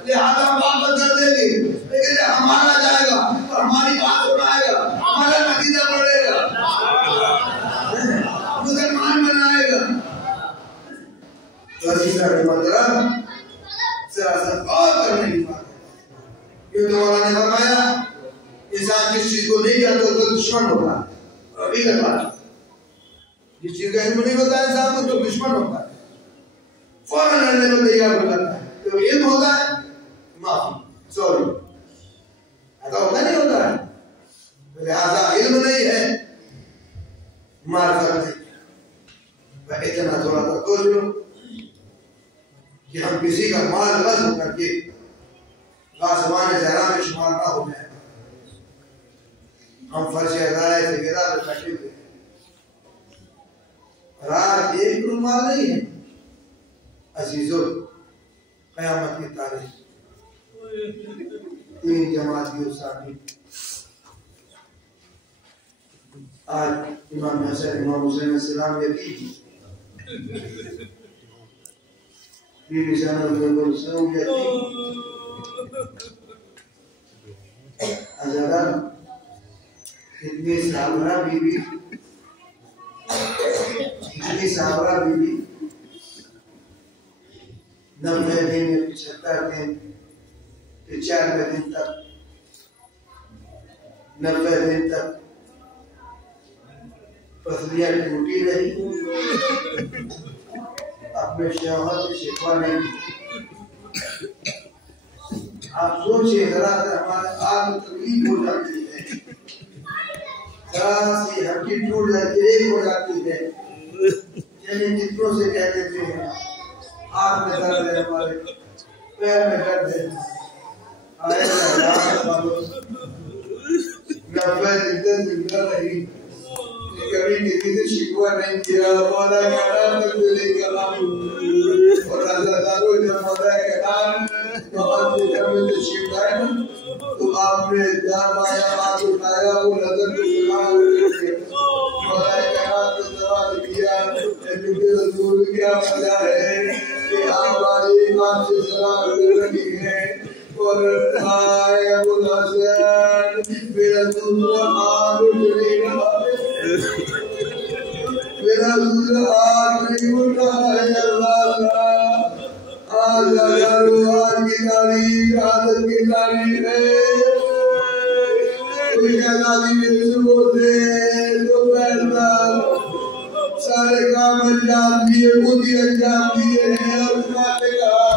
لہذا ہم واپس کر دیں گے. لیکن جب ہمارا جائے گا تو ہماری بات سنائے گا، ہمارا نتیجہ پڑے گا، مسلمان بنائے گا. تو عزیزہ محترم ذرا سا غور کرنے کی بات ہے. کیوں تو مولا نے فرمایا انسان جس چیز کو نہیں جانتا تو دشمن ہوگا. ابھی لگا جس چیز کا علم نہیں ہوتا ہے انسان کو تو دشمن ہوتا ہے، فوراً لڑنے کو تیار ہو جاتا ہے. تو علم ہوتا ہے معافی، سوری، ایسا ہوتا نہیں ہوتا ہے. لہذا علم نہیں ہے معرفت نہیں. اتنا تھوڑا سا سوچ لو کہ ہم کسی کا مال غصب کر کے آسمان زہرا میں شمار نہ ہو جائے. ہم فرش ادائے سے گرا تو کٹے ہوئے. رات ایک رومال نہیں ہے عزیزو. قیامت کی تاریخ 3 جماعتیوں ساتھی. آج امام حسین امام حسین علیہ السلام یتیم بی بی زینب السلام یتیم. حضرت اتنی صابرہ بی بی، اتنی صابرہ بی بی 90 دن 75 دن 95 دن تک 90 دن تک پسلیاں ٹوٹی رہی، اپنے شوہر سے شکوہ نہیں کی. آپ سوچئے ذرا سے ہمارے آگ تکلیف ہو جاتی ہے، ذرا سی ہڈی ٹوٹ جاتی ہے، ایک ہو جاتی ہے. یعنی جتنوں سے کہتے تھے ہاتھ میں درد ہے، ہمارے پیر میں درد ہے. آئے اللہ والوں 90 دن زندہ رہی، کبھی کسی سے شکوہ نہیں کیا. مولا کہنا تک دلی کا اور عزاداروں جب مولا کہنا تو آپ نے جب میں تشریف لائے تو آپ نے جب آیا ہاتھ اٹھایا وہ نظر کو سلام کرتے مولا کہنا تو سوال کیا کہ رسول کیا وجہ ہے کہ آپ ہماری ایمان سے سلام کر رہی ہیں. اور آئے ابو الحسن میرا دوسرا آگ اٹھ نہیں رہا، میرا دوسرا آگ نہیں اٹھ رہا ہے. اللہ آج آج کی تاریخ عادت کی تاریخ ہے. کوئی آزادی میں صبح سے دوپہر تک سارے کام انجام دیے، خود ہی انجام دیے ہیں. اور ماں نے کہا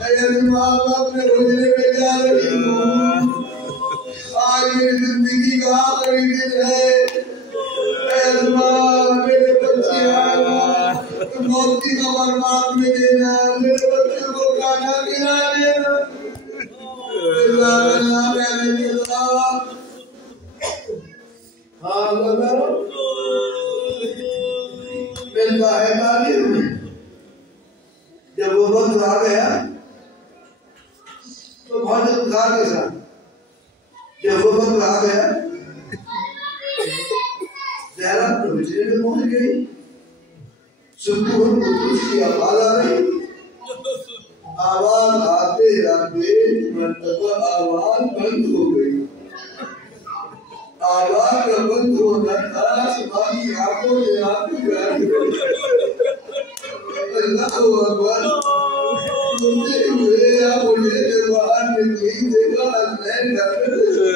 اے ماں اپنے حجرے میں جا رہی ہوں، آج میری زندگی کا آخری دن ہے. اے ماں میرے بچے آئے موت کی خبر مات میں دینا، میرے بچوں کو کھانا کھلا دینا. اللہ کہنے کے بعد ہاں اللہ ملتا ہے تعلیم میں. جب وہ وقت آ گیا تو بہت انتظار کے ساتھ جب وہ وقت آ گیا زہرا تو حجرے میں پہنچ گئی. سکون قدس کی آواز آ رہی، آواز آتے آتے مرتبہ آواز بند ہو گئی. آواز کا بند ہونا تھا سبحان کی آنکھوں سے آنکھ جاری ہوئی. اللہ اکبر سنتے ہوئے آپ مجھے جوان میں نہیں دیکھا حسنین ڈاکٹر سے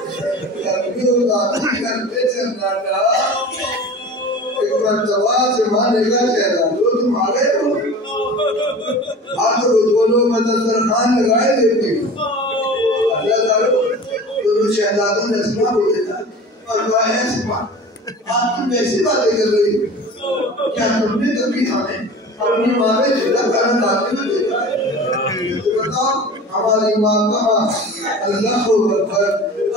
شکریہ کبھیوں داتی کرتے سناٹا. ایک مرتبہ سے ماں نے کہا شہزادو تم آ گئے ہو، آج وہ دونوں میں دسترخوان لگائے دیتی ہوں. دونوں شہزادوں نے اسما کو دیکھا اور کہا ہے اسما آپ تم ایسی باتیں کر رہی ہو، کیا تم نے کبھی ہمیں اپنی ماں میں جھگڑا کرنا لاتے ہوئے دیکھا ہے؟ تو بتاؤ ہماری ماں کہاں. اللہ اکبر.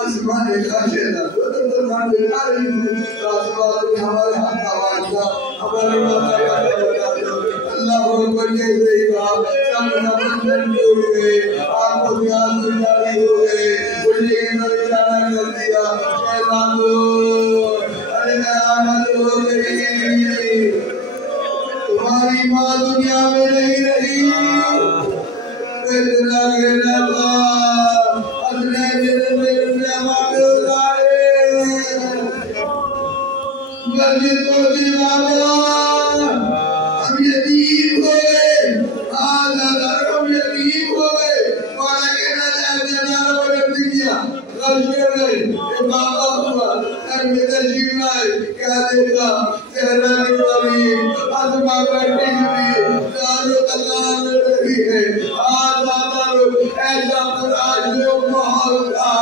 اسما نے کہا شہزادو دسترخوان لگا رہی ہوں. راسوالوں نے ہمارے ہاتھ آواز دیا ہماری ماں کا بتا دو. اللہ اکبر کہتے ہی کہا سب نمازن ٹوٹ گئے، آپ کو بیان جاری ہو گئے. مجھے اشارہ کر دیا شہزادو ارے قیامت ہو گئی، تمہاری ماں دنیا میں نہیں رہی. اتنا کہنا تھا اپنے دل میں ہمارے اتارے مسجد کو دیوانا ہم یتیم ہو گئے. ہم یتیم ہو گئے. مانا کہنا چاہتے ہیں نارا بڑھتی کیا غرش کر گئے. یہ بابا ہوا گھر میں تشریف لائے کیا دیکھا زہرا کی والی عظمہ بیٹھی ہوئی دارو قطار میں رہی ہے آدھارو ایسا پراجو محل تھا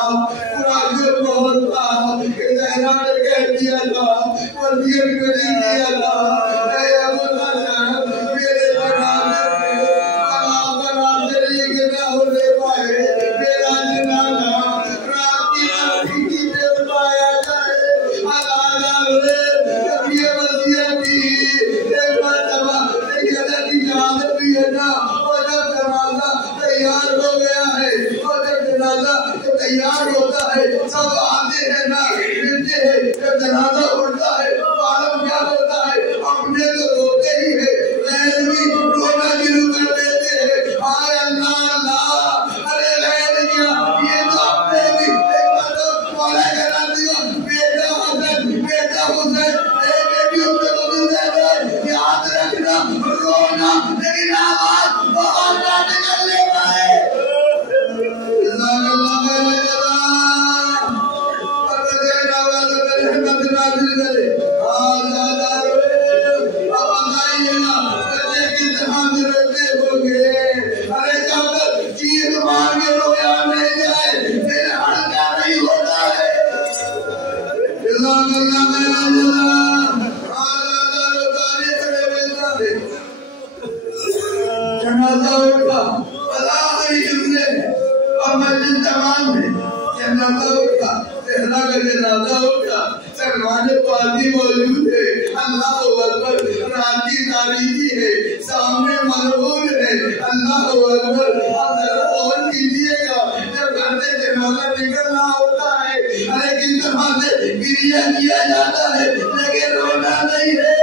کہ زہرا نے کہہ دیا تھا وزیر کو دے دیا تھا اے ابو الحسن میرے جنازے میں شریک نہ ہونے پائے میرا جنازہ رات کی تاریکی میں پایا جائے جب یہ وصیت تھی ایک مرتبہ ایک حضرت کی شہادت بھی ہے نا اور جب جنازہ تیار ہو گیا ہے اور جب جنازہ تیار ہوتا ہے سب آتے ہیں نا ملتے ہیں جب جنازہ اٹھتا ہے تو عالم کیا ہوتا ہے اپنے تو روتے ہی ہے غیر بھی رونا شروع کر دیتے ہیں آئے اللہ اللہ ارے غیر کیا یہ تو اپنے بھی ایک بار تو مولا کہنا دیا بیٹا حسن بیٹا حسین ایک بیٹیوں پہ تو زیادہ یاد رکھنا رونا لیکن آواز بہت نہ نکلنے پائے جزاک اللہ خیر جنازہ اٹھا بلاغی جملے اور مسجد تمام میں جنازہ اٹھا زہرا کا جنازہ اٹھا سلمان فارسی موجود ہے اللہ اکبر رات کی تاریکی ہے سامنے مرحوم ہے اللہ اکبر آپ ذرا غور کیجیے گا جب گھر سے جنازہ نکلنا ہوتا ہے ارے کس طرح سے گریہ کیا جاتا ہے لیکن رونا نہیں ہے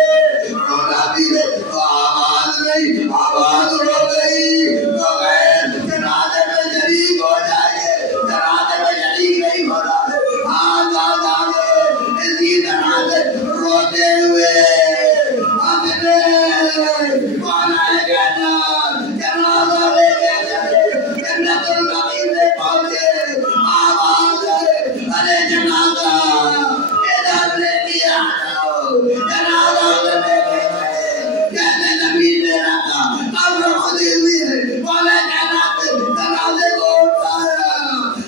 رونا بھی ہے تو آواز نہیں آواز رو گئی تو غیر جنازے میں شریک ہو جائے جنازے میں شریک نہیں ہو رہا آزاد اسی طرح سے روتے ہوئے اپنے مولا کہنا جنازہ لے کے چلے جنت البقیع میں پہنچے آواز ہے ارے جنازہ ادھر لے کے آؤ جنازہ لے کے چلے کہتے نبی نے رکھا قبر خودی ہوئی ہے مولا کہنا جنازے کو اٹھایا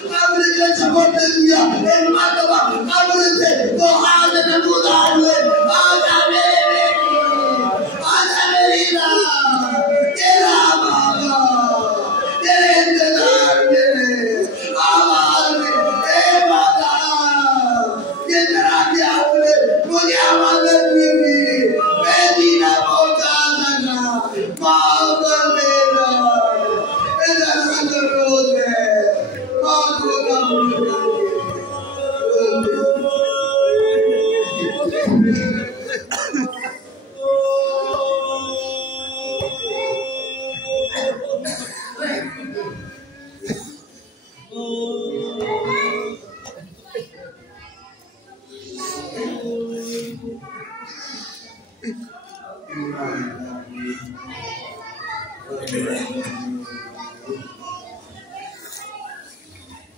قبر کے سپورٹ دیا ایک مرتبہ قبر سے تو ہاتھ میں گزار ہوئے آجا میرے بیٹی آجا میری ماں تیرا بابا تیرے انتظار میں آواز میں اے ماتا یہ طرح کی آپ نے مجھے آمدن بھی دی میں دینا پہنچا سکا ماں پر میرا ادھر سکر روز ہے ماں کو نہ مجھے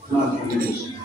Not